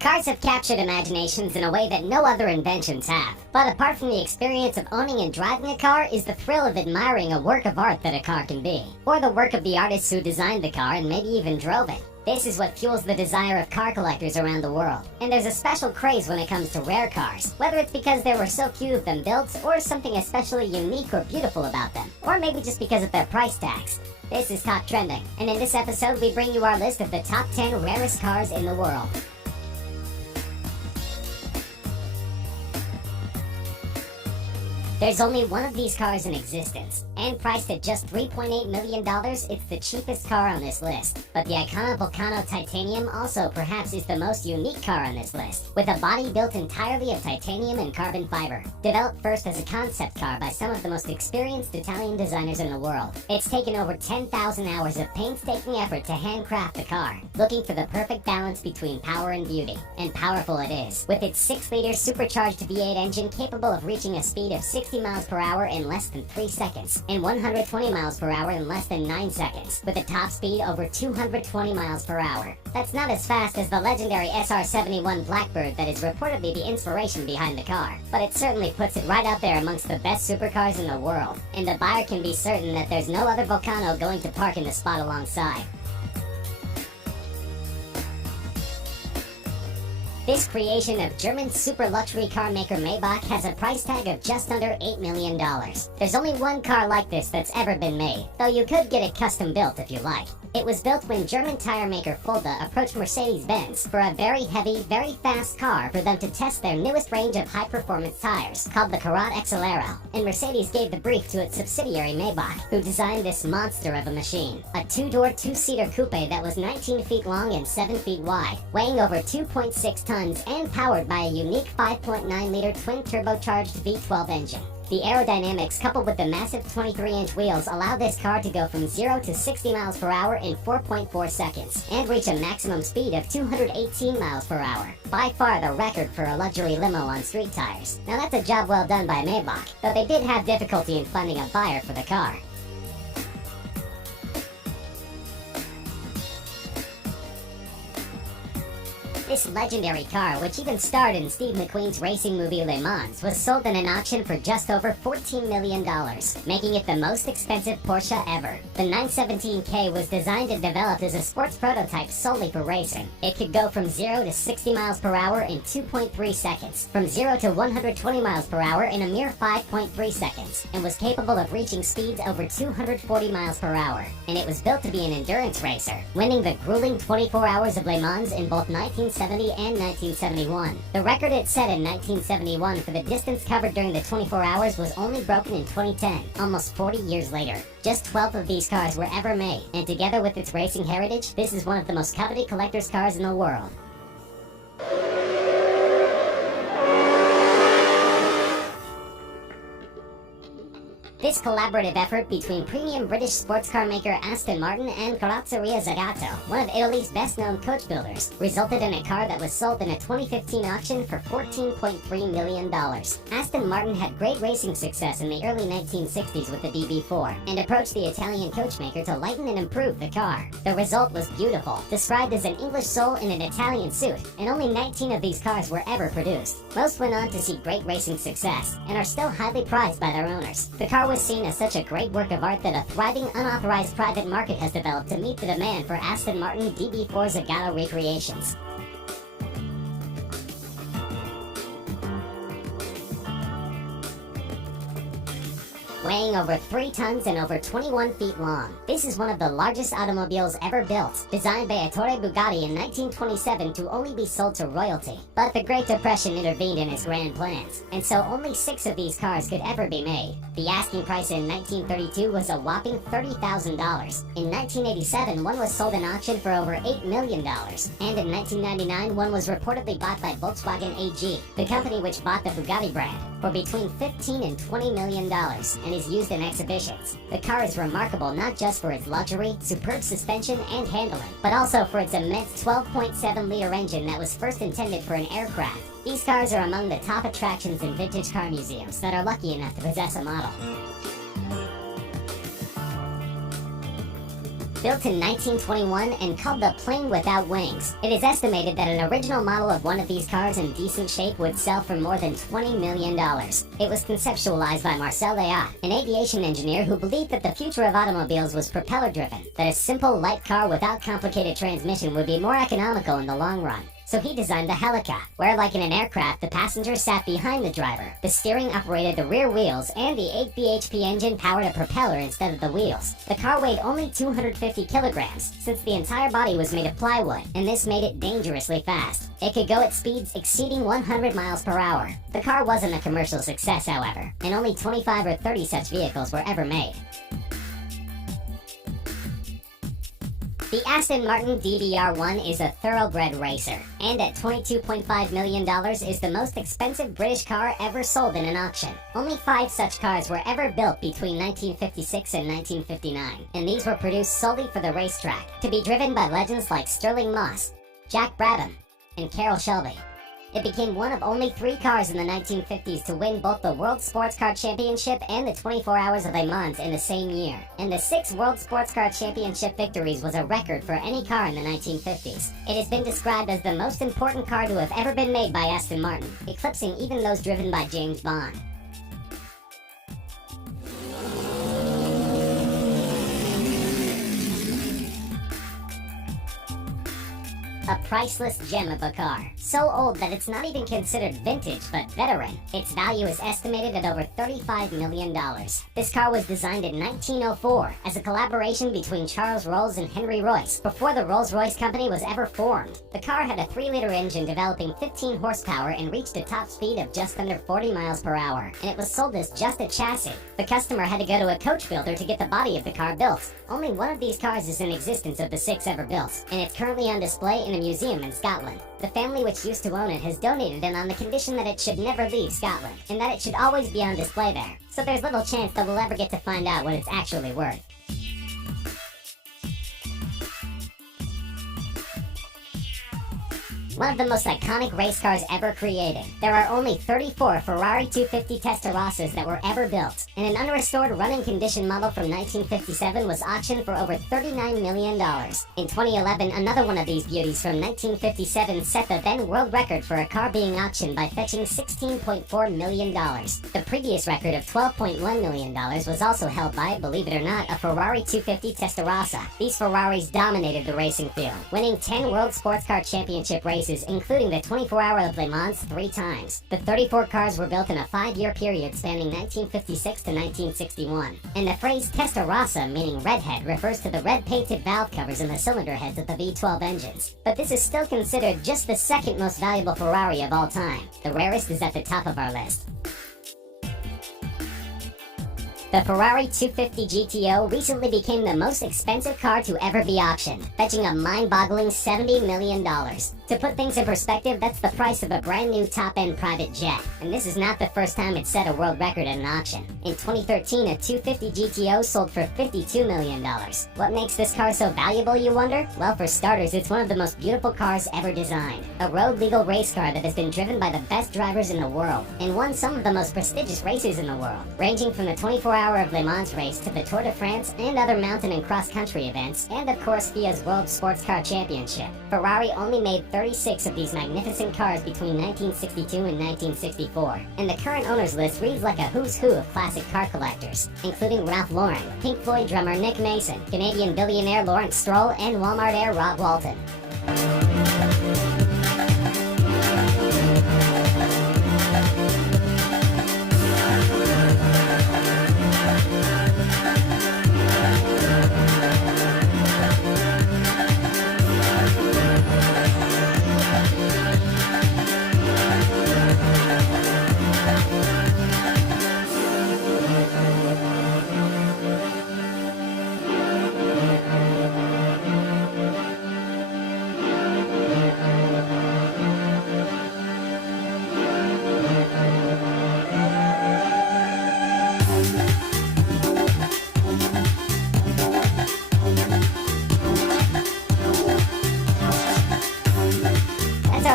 Cars have captured imaginations in a way that no other inventions have. But apart from the experience of owning and driving a car is the thrill of admiring a work of art that a car can be. Or the work of the artists who designed the car and maybe even drove it. This is what fuels the desire of car collectors around the world. And there's a special craze when it comes to rare cars. Whether it's because there were so few of them built, or something especially unique or beautiful about them. Or maybe just because of their price tags. This is Top Trending, and in this episode we bring you our list of the top 10 rarest cars in the world. There's only one of these cars in existence, and priced at just $3.8 million, it's the cheapest car on this list. But the iconic Vulcano Titanium also perhaps is the most unique car on this list, with a body built entirely of titanium and carbon fiber. Developed first as a concept car by some of the most experienced Italian designers in the world, it's taken over 10,000 hours of painstaking effort to handcraft the car, looking for the perfect balance between power and beauty. And powerful it is, with its 6-liter supercharged V8 engine capable of reaching a speed of 60 miles per hour in less than 3 seconds, and 120 miles per hour in less than 9 seconds, with a top speed over 220 miles per hour. That's not as fast as the legendary SR-71 Blackbird that is reportedly the inspiration behind the car, but it certainly puts it right out there amongst the best supercars in the world, and the buyer can be certain that there's no other Vulcano going to park in the spot alongside. This creation of German super luxury car maker Maybach has a price tag of just under $8 million. There's only one car like this that's ever been made, though you could get it custom built if you like. It was built when German tire maker Fulda approached Mercedes-Benz for a very heavy, very fast car for them to test their newest range of high-performance tires, called the Karat XLero, and Mercedes gave the brief to its subsidiary Maybach, who designed this monster of a machine. A 2-door, 2-seater coupe that was 19 feet long and 7 feet wide, weighing over 2.6 tons and powered by a unique 5.9-liter twin-turbocharged V12 engine. The aerodynamics coupled with the massive 23-inch wheels allow this car to go from 0 to 60 miles per hour in 4.4 seconds and reach a maximum speed of 218 miles per hour. By far the record for a luxury limo on street tires. Now that's a job well done by Maybach, though they did have difficulty in finding a buyer for the car. This legendary car, which even starred in Steve McQueen's racing movie Le Mans, was sold in an auction for just over $14 million, making it the most expensive Porsche ever. The 917K was designed and developed as a sports prototype solely for racing. It could go from 0 to 60 miles per hour in 2.3 seconds, from 0 to 120 miles per hour in a mere 5.3 seconds, and was capable of reaching speeds over 240 miles per hour. And it was built to be an endurance racer, winning the grueling 24 hours of Le Mans in both 1970 and 1971. The record it set in 1971 for the distance covered during the 24 hours was only broken in 2010, almost 40 years later. Just 12 of these cars were ever made, and together with its racing heritage, this is one of the most coveted collector's cars in the world. This collaborative effort between premium British sports car maker Aston Martin and Carrozzeria Zagato, one of Italy's best-known coach builders, resulted in a car that was sold in a 2015 auction for $14.3 million. Aston Martin had great racing success in the early 1960s with the DB4, and approached the Italian coachmaker to lighten and improve the car. The result was beautiful, described as an English soul in an Italian suit, and only 19 of these cars were ever produced. Most went on to see great racing success, and are still highly prized by their owners. The car was seen as such a great work of art that a thriving unauthorized private market has developed to meet the demand for Aston Martin DB4 Zagato recreations. Weighing over 3 tons and over 21 feet long. This is one of the largest automobiles ever built, designed by Ettore Bugatti in 1927 to only be sold to royalty. But the Great Depression intervened in his grand plans, and so only 6 of these cars could ever be made. The asking price in 1932 was a whopping $30,000. In 1987, one was sold in auction for over $8 million. And in 1999, one was reportedly bought by Volkswagen AG, the company which bought the Bugatti brand, for between $15 and $20 million, and is used in exhibitions. The car is remarkable not just for its luxury, superb suspension, and handling, but also for its immense 12.7-liter engine that was first intended for an aircraft. These cars are among the top attractions in vintage car museums that are lucky enough to possess a model. Built in 1921 and called the Plane Without Wings, it is estimated that an original model of one of these cars in decent shape would sell for more than $20 million. It was conceptualized by Marcel Léat, an aviation engineer who believed that the future of automobiles was propeller-driven, that a simple, light car without complicated transmission would be more economical in the long run. So he designed the Helica, where like in an aircraft, the passenger sat behind the driver, the steering operated the rear wheels, and the 8 bhp engine powered a propeller instead of the wheels. The car weighed only 250 kilograms, since the entire body was made of plywood, and this made it dangerously fast. It could go at speeds exceeding 100 miles per hour. The car wasn't a commercial success, however, and only 25 or 30 such vehicles were ever made. The Aston Martin DBR1 is a thoroughbred racer, and at $22.5 million is the most expensive British car ever sold in an auction. Only 5 such cars were ever built between 1956 and 1959, and these were produced solely for the racetrack, to be driven by legends like Stirling Moss, Jack Brabham, and Carroll Shelby. It became one of only 3 cars in the 1950s to win both the World Sports Car Championship and the 24 Hours of Le Mans in the same year. And the 6 World Sports Car Championship victories was a record for any car in the 1950s. It has been described as the most important car to have ever been made by Aston Martin, eclipsing even those driven by James Bond. A priceless gem of a car. So old that it's not even considered vintage, but veteran. Its value is estimated at over $35 million. This car was designed in 1904 as a collaboration between Charles Rolls and Henry Royce, before the Rolls-Royce company was ever formed. The car had a 3-liter engine developing 15 horsepower and reached a top speed of just under 40 miles per hour, and it was sold as just a chassis. The customer had to go to a coach builder to get the body of the car built. Only one of these cars is in existence of the 6 ever built, and it's currently on display in a museum in Scotland. The family which used to own it has donated it on the condition that it should never leave Scotland, and that it should always be on display there. So there's little chance that we'll ever get to find out what it's actually worth. One of the most iconic race cars ever created. There are only 34 Ferrari 250 Testarossas that were ever built, and an unrestored running condition model from 1957 was auctioned for over $39 million. In 2011, another one of these beauties from 1957 set the then world record for a car being auctioned by fetching $16.4 million. The previous record of $12.1 million was also held by, believe it or not, a Ferrari 250 Testarossa. These Ferraris dominated the racing field, winning 10 World Sports Car Championship races, including the 24 Hour of Le Mans 3 times. The 34 cars were built in a 5-year period spanning 1956 to 1961. And the phrase Testarossa, meaning redhead, refers to the red painted valve covers in the cylinder heads of the V12 engines. But this is still considered just the second most valuable Ferrari of all time. The rarest is at the top of our list. The Ferrari 250 GTO recently became the most expensive car to ever be auctioned, fetching a mind-boggling $70 million. To put things in perspective, that's the price of a brand new top-end private jet. And this is not the first time it set a world record at an auction. In 2013, a 250 GTO sold for $52 million. What makes this car so valuable, you wonder? Well, for starters, it's one of the most beautiful cars ever designed. A road-legal race car that has been driven by the best drivers in the world, and won some of the most prestigious races in the world, ranging from the 24 Hour of Le Mans race to the Tour de France and other mountain and cross-country events, and of course FIA's World Sports Car Championship. Ferrari only made 36 of these magnificent cars between 1962 and 1964, and the current owners list reads like a who's who of classic car collectors, including Ralph Lauren, Pink Floyd drummer Nick Mason, Canadian billionaire Lawrence Stroll, and Walmart heir Rob Walton.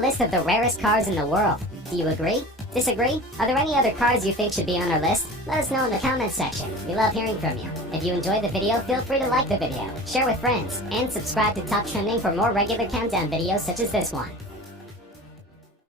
List of the rarest cars in the world. Do you agree? Disagree? Are there any other cars you think should be on our list? Let us know in the comments section. We love hearing from you. If you enjoyed the video, feel free to like the video, share with friends, and subscribe to Top Trending for more regular countdown videos such as this one.